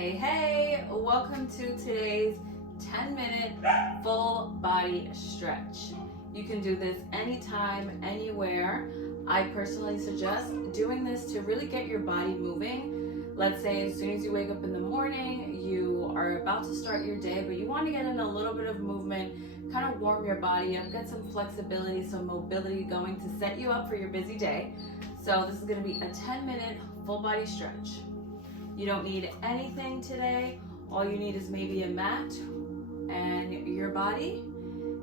Hey, welcome to today's 10-minute full body stretch. You can do this anytime, anywhere. I personally suggest doing this to really get your body moving. Let's say as soon as you wake up in the morning, you are about to start your day, but you want to get in a little bit of movement, kind of warm your body up, get some flexibility, some mobility going to set you up for your busy day. So this is going to be a 10-minute full body stretch. You don't need anything today. All you need is maybe a mat and your body,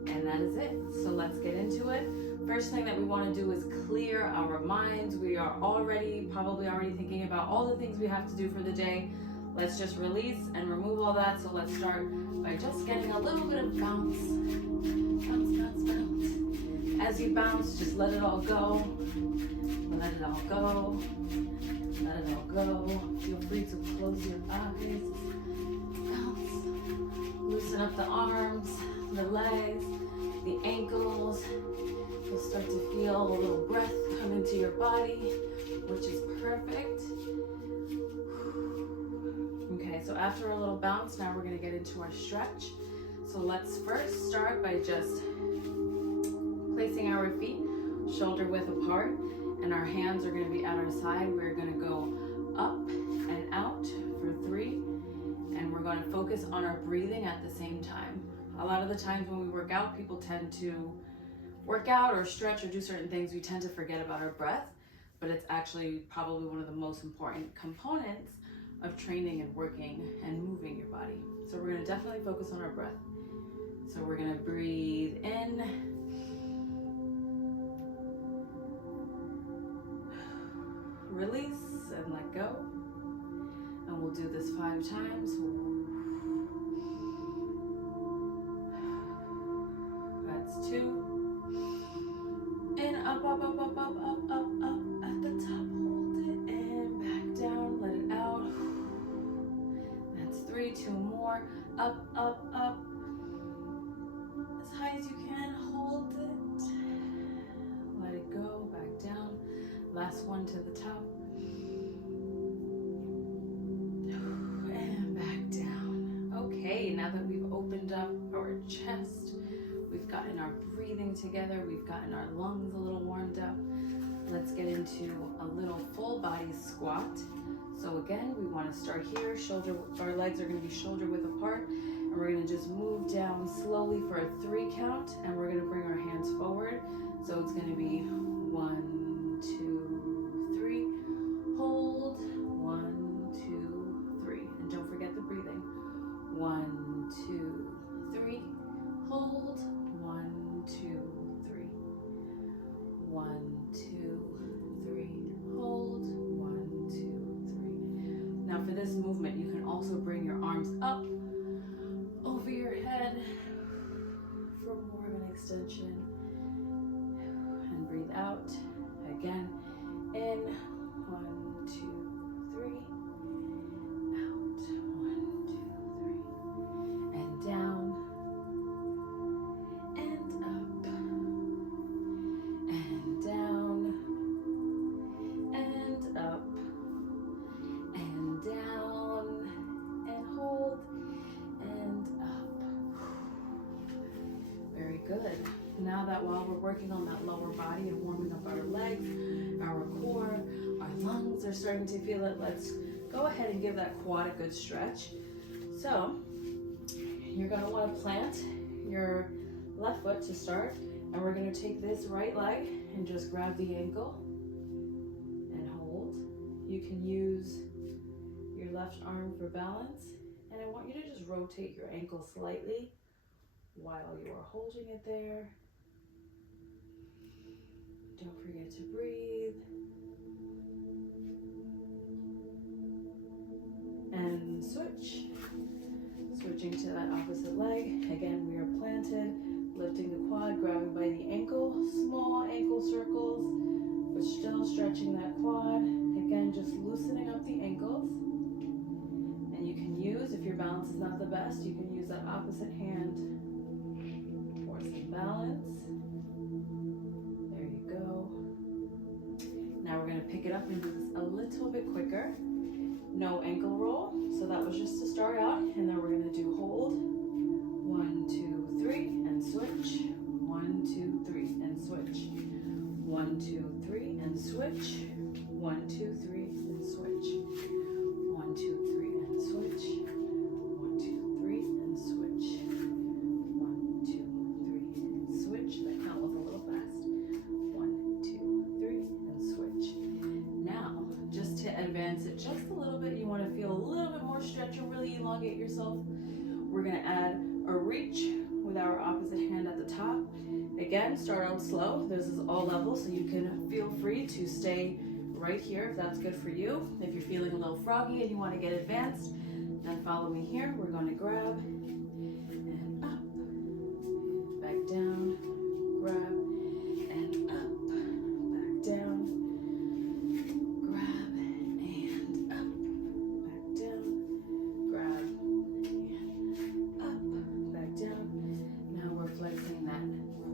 and that is it. So let's get into it. First thing that we want to do is clear our minds. We are probably already thinking about all the things we have to do for the day. Let's just release and remove all that. So let's start by just getting a little bit of bounce. Bounce, bounce, bounce. As you bounce, just let it all go. Let it all go. Let it all go. Feel free to close your eyes. Bounce. Loosen up the arms, the legs, the ankles. You'll start to feel a little breath come into your body, which is perfect. Okay, so after a little bounce, now we're going to get into our stretch. So let's first start by just placing our feet shoulder width apart, and our hands are going to be at our side. We're going to go up and out for 3, and we're going to focus on our breathing at the same time. A lot of the times when we work out, people tend to work out or stretch or do certain things, we tend to forget about our breath, but it's actually probably one of the most important components of training and working and moving your body. So we're going to definitely focus on our breath. So we're going to breathe in, release and let go, and we'll do this 5 times. That's 2. And up, up, up, up, up, up, up, up at the top. Hold it and back down. Let it out. That's 3. 2 more. Up, up, up. As high as you can. Hold it. Let it go. Back down. Last one to the top. And back down. Okay, now that we've opened up our chest, we've gotten our breathing together, we've gotten our lungs a little warmed up, let's get into a little full body squat. So again, we want to start here. Our legs are going to be shoulder width apart, and we're going to just move down slowly for a 3 count, and we're going to bring our hands forward. So it's going to be 1, 2, 3. Hold. 1, 2, 3. And don't forget the breathing. 1, 2, 3. Hold. 1, 2, 3. 1, 2, 3. Hold. 1, 2, 3. Now for this movement, you can also bring your arms up over your head for more of an extension. And breathe out. Again. In. 1, 2, 3. Out. 1, 2, 3. And down. And up. And down. And up. And down. And hold. And up. Very good. Now that while we're working on that lower body and warming up our legs, our core, our lungs are starting to feel it, let's go ahead and give that quad a good stretch. So you're going to want to plant your left foot to start, and we're going to take this right leg and just grab the ankle and hold. You can use your left arm for balance, and I want you to just rotate your ankle slightly while you are holding it there. Don't forget to breathe. And switch. Switching to that opposite leg. Again, we are planted, lifting the quad, grabbing by the ankle, small ankle circles, but still stretching that quad. Again, just loosening up the ankles. And you can use, if your balance is not the best, you can use that opposite hand for some balance. There you go. Now we're going to pick it up and do this a little bit quicker. no ankle roll. So that was just to start out. And then we're gonna do hold. 1, 2, 3, and switch. 1, 2, 3, and switch. 1, 2, 3, and switch. 1, 2, 3, and switch. 1, 2, 3, and switch. 1, 2, 3, and switch. 1, 2, 3, and switch. That count was a little fast. 1, 2, 3, and switch. Now, just to advance it just a little bit, you want to feel a little bit more stretch and really elongate yourself. We're going to add a reach with our opposite hand at the top. Again, start out slow. This is all levels, so you can feel free to stay right here if that's good for you. If you're feeling a little froggy and you want to get advanced, then follow me here. We're going to grab and up, back down, grab and up, back down, grab and up, back down, grab and up, back down. Now we're flexing that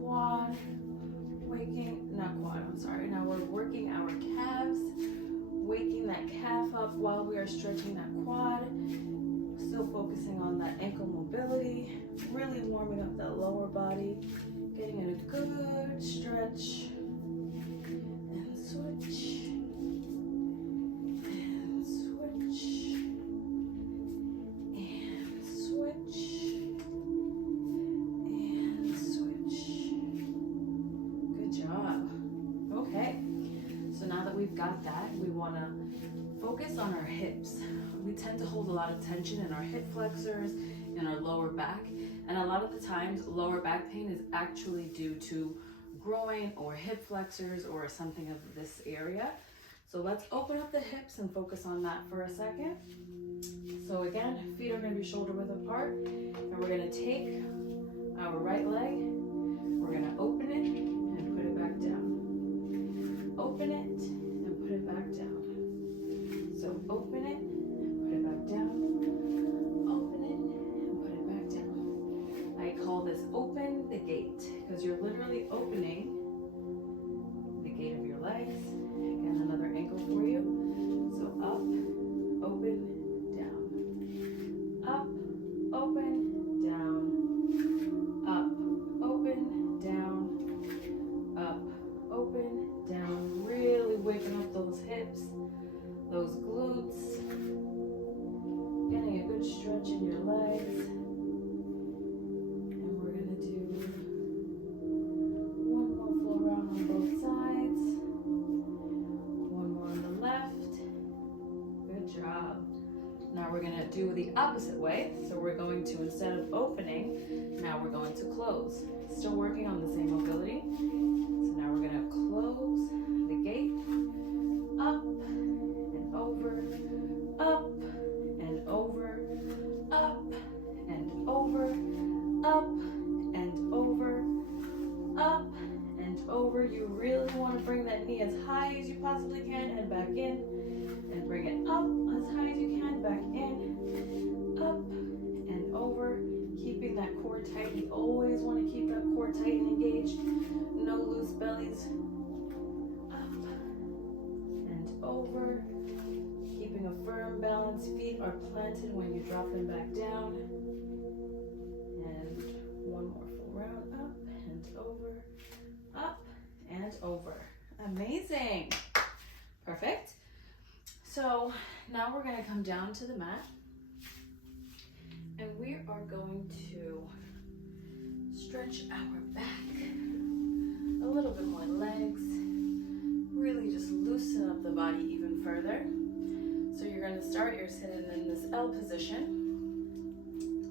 quad, now we're working our calves, waking that calf up while we are stretching that quad, still focusing on that ankle mobility, really warming up that lower body, getting in a good stretch, and switch, and switch, and switch. We've got that, we want to focus on our hips. We tend to hold a lot of tension in our hip flexors and our lower back, and a lot of the times lower back pain is actually due to groin or hip flexors or something of this area. So let's open up the hips and focus on that for a second. So again, feet are going to be shoulder width apart, and we're going to take our right leg, we're going to open it and put it back down. Open it, put it back down. So open it, put it back down. Open it, and put it back down. I call this open the gate, because you're literally opening the gate of your legs. Again, another ankle for you. So up, open, down. Up, open, down. Up, open, down. Up, open, down. Really waking up those hips, those glutes, getting a good stretch in your legs. And we're gonna do one more full round on both sides, one more on the left. Good job. Now we're gonna do the opposite way. So we're going to, instead of opening, now we're going to close. Still working on the same mobility. So now we're gonna close the gate, up and over, up and over, up and over, up and over, up and over. You really want to bring that knee as high as you possibly can and back in, and bring it up as high as you can, back in, up and over, keeping that core tight. You always want to keep that core tight and engaged. No loose bellies. Up and over. Keeping a firm balance. Feet are planted when you drop them back down. And one more full round. Up and over. Up and over. Amazing. Perfect. So now we're going to come down to the mat. And we are going to stretch our back, a little bit more legs, really just loosen up the body even further. So you're going to start, you're sitting in this L position.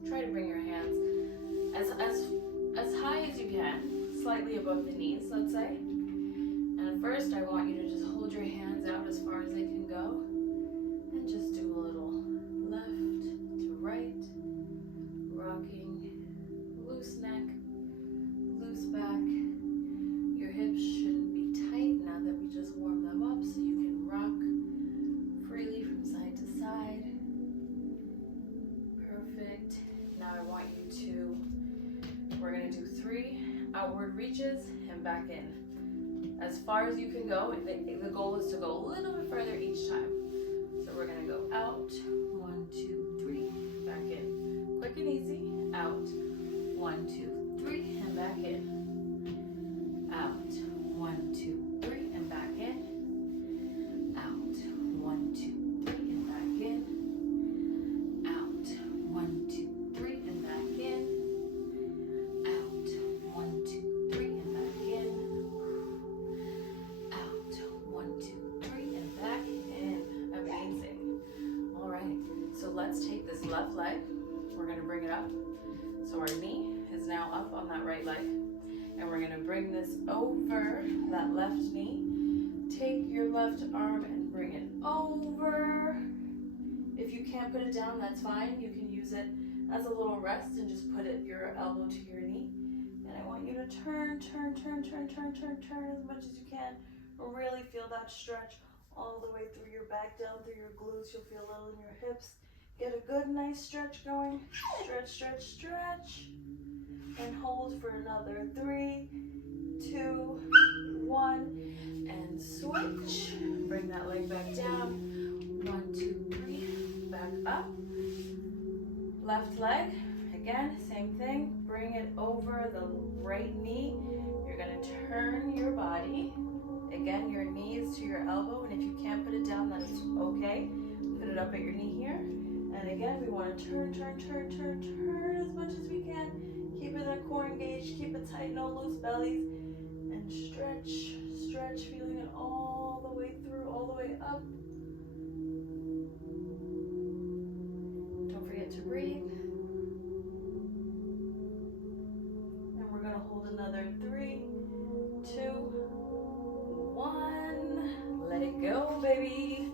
Try to bring your hands as high as you can, slightly above the knees, let's say. And first I want you to just hold your hands out as far as they can go, and just do a little left to right, rocking, loose neck, loose back. Your hips shouldn't be tight now that we just warmed them up, so you can rock freely from side to side. Perfect. Now I want you to, we're going to do 3 outward reaches and back in. As far as you can go. The goal is to go a little bit further each time. So we're we're gonna go out, 1, 2, 3, back in. Quick and easy, out, 1, 2, 3, and back in. Out, 1, 2, 3, and back in. Out, 1, 2, 3, and back in. Out, 1, 2, 3, and back in. Out, 1, 2, 3, and back in. Out, 1, 2, 3, and back in. Amazing. All right, so let's take this left leg. We're gonna bring it up. So our knee is now up on that right leg. And we're gonna bring this over that left knee. Take your left arm and bring it over. If you can't put it down, that's fine. You can use it as a little rest and just put your elbow to your knee. And I want you to turn as much as you can. Really feel that stretch all the way through your back, down through your glutes. You'll feel a little in your hips. Get a good, nice stretch going. Stretch, stretch, stretch. And hold for another 3, 2, 1. And switch. Bring that leg back down. 1, 2, 3. Back up. Left leg. Again, same thing. Bring it over the right knee. You're going to turn your body. Again, your knees to your elbow. And if you can't put it down, that's okay. Put it up at your knee here. And again, we want to turn as much as we can. Keep that core engaged, keep it tight, no loose bellies. And stretch, stretch, feeling it all the way through, all the way up. Don't forget to breathe. And we're going to hold another 3, 2, 1. Let it go, baby.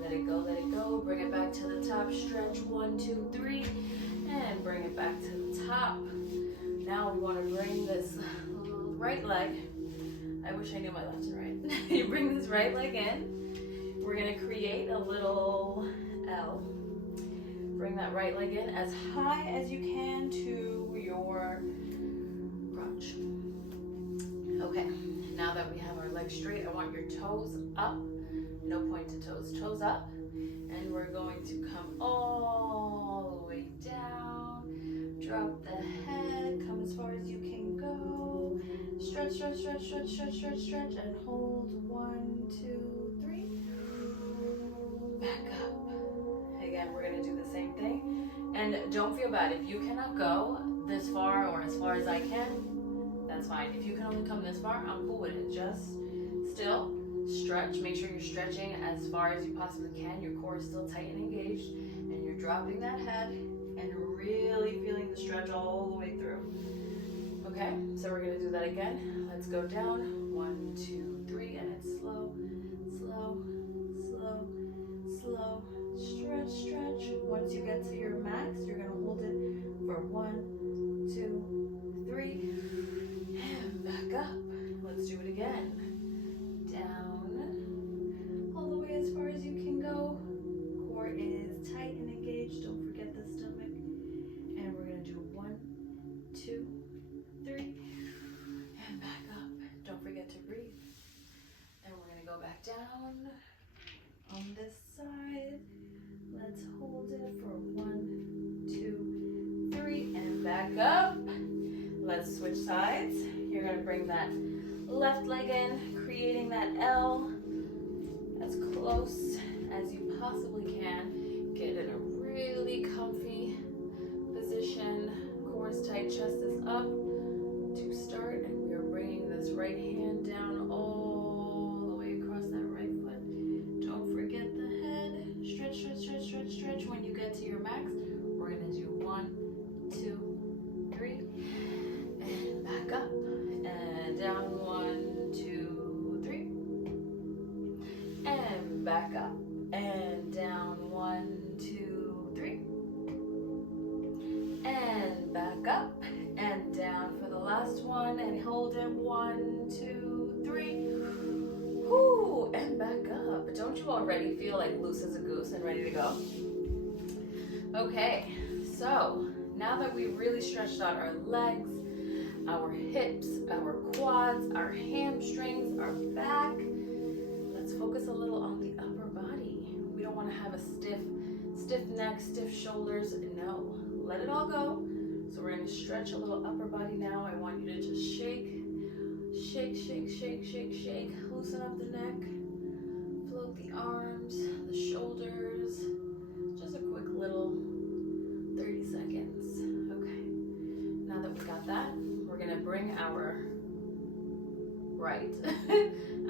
Let it go, let it go. Bring it back to the top. Stretch 1, 2, 3. And bring it back to the top. Now we want to bring this right leg. I wish I knew my left and right. You bring this right leg in. We're going to create a little L. Bring that right leg in as high as you can to your crotch. Okay, now that we have our legs straight, I want your toes up. No pointed toes. Toes up. And we're going to come all the way down. Drop the head. Come as far as you can go. Stretch, stretch, stretch, stretch, stretch, stretch, stretch. And hold. 1, 2, 3. Back up. Again, we're going to do the same thing. And don't feel bad. If you cannot go this far or as far as I can, that's fine. If you can only come this far, I'm cool with it. Just still stretch. Make sure you're stretching as far as you possibly can. Your core is still tight and engaged. And you're dropping that head and really feeling the stretch all the way through. Okay, so we're going to do that again. Let's go down. 1, 2, 3, and it's slow, slow, slow, slow. Stretch, stretch. Once you get to your max, you're going to hold it for 1, 2, 3, and back up. Let's do it again. Down, all the way as far as you can go. Core is tight and engaged. Don't forget the stomach. And we're going to do 1, 2, 3, and back up. Don't forget to breathe. And we're going to go back down on this side. Let's hold it for 1, 2, 3, and back up. Let's switch sides. You're going to bring that left leg in, creating that L as close as you possibly can. Get in a really comfy position. Core is tight, chest is up to start. And we are bringing this right hand down all the way across that right foot. Don't forget the head. Stretch, stretch, stretch, stretch, stretch. When you get to your max, we're going to do 1, 2, 3, and back up. And down 1, 2, 3. And back up. And down 1, 2, 3. And back up. And down for the last one. And hold it. 1, 2, 3. Whoo! And back up. But don't you already feel like loose as a goose and ready to go? Okay, so now that we've really stretched out our legs, our hips, our quads, our hamstrings, our back, let's focus a little on the upper body. We don't want to have stiff neck, stiff shoulders. No, let it all go. So we're gonna stretch a little upper body now. I want you to just shake, shake, shake, shake, shake, shake. Loosen up the neck, float the arms, the shoulders. Just a quick little 30 seconds. Okay, now that we got that, we're gonna bring our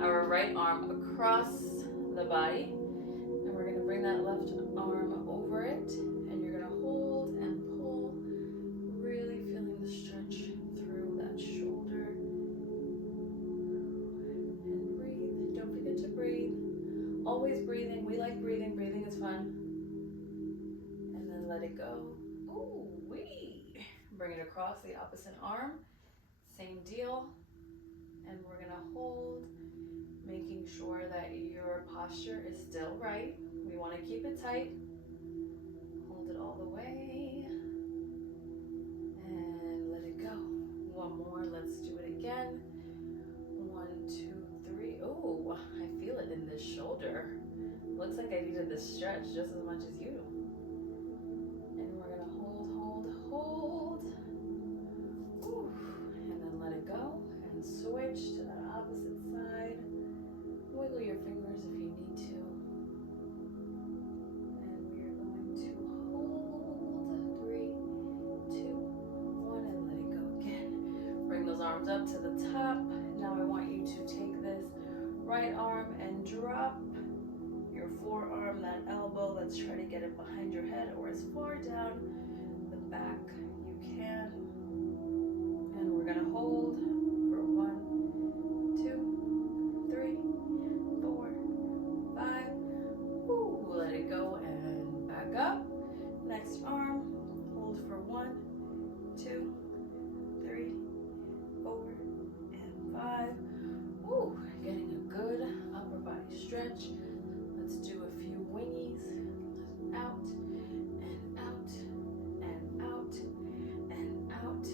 our right arm across the body, and we're gonna bring that left arm over it, and you're gonna hold and pull, really feeling the stretch through that shoulder. And breathe. Don't forget to breathe. Always breathing. We like breathing. Breathing is fun. And then let it go. Ooh, wee. Bring it across the opposite arm. Same deal. And we're gonna hold, making sure that your posture is still right. We wanna keep it tight. Hold it all the way. And let it go. One more, let's do it again. 1, 2, 3. Oh, I feel it in this shoulder. Looks like I needed this stretch just as much as you. And we're gonna hold. Ooh. And then let it go. And switch to that opposite side. Wiggle your fingers if you need to. And we are going to hold. 3, 2, 1, and let it go again. Bring those arms up to the top. Now I want you to take this right arm and drop your forearm, that elbow. Let's try to get it behind your head or as far down the back you can. And we're gonna hold. 1, 2, 3, 4, 5. Ooh, let it go and back up. Next arm, hold for 1, 2, 3, 4, and 5. Ooh, getting a good upper body stretch. Let's do a few wingies. Out and out and out and out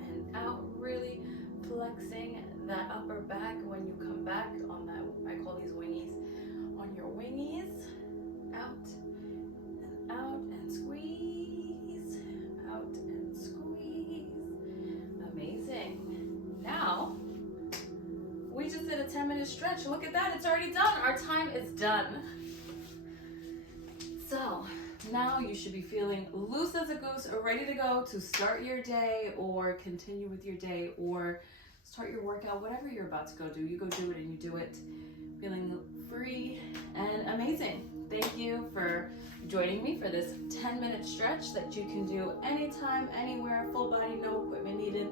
and out. Really flexing that upper back when you come back on that. I call these wingies. On your wingies, out and squeeze, out and squeeze. Amazing. Now we just did a 10-minute stretch. Look at that, it's already done. Our time is done. So now you should be feeling loose as a goose, or ready to go to start your day or continue with your day or start your workout, whatever you're about to go do. You go do it and you do it feeling free and amazing. Thank you for joining me for this 10-minute stretch that you can do anytime, anywhere, full body, no equipment needed.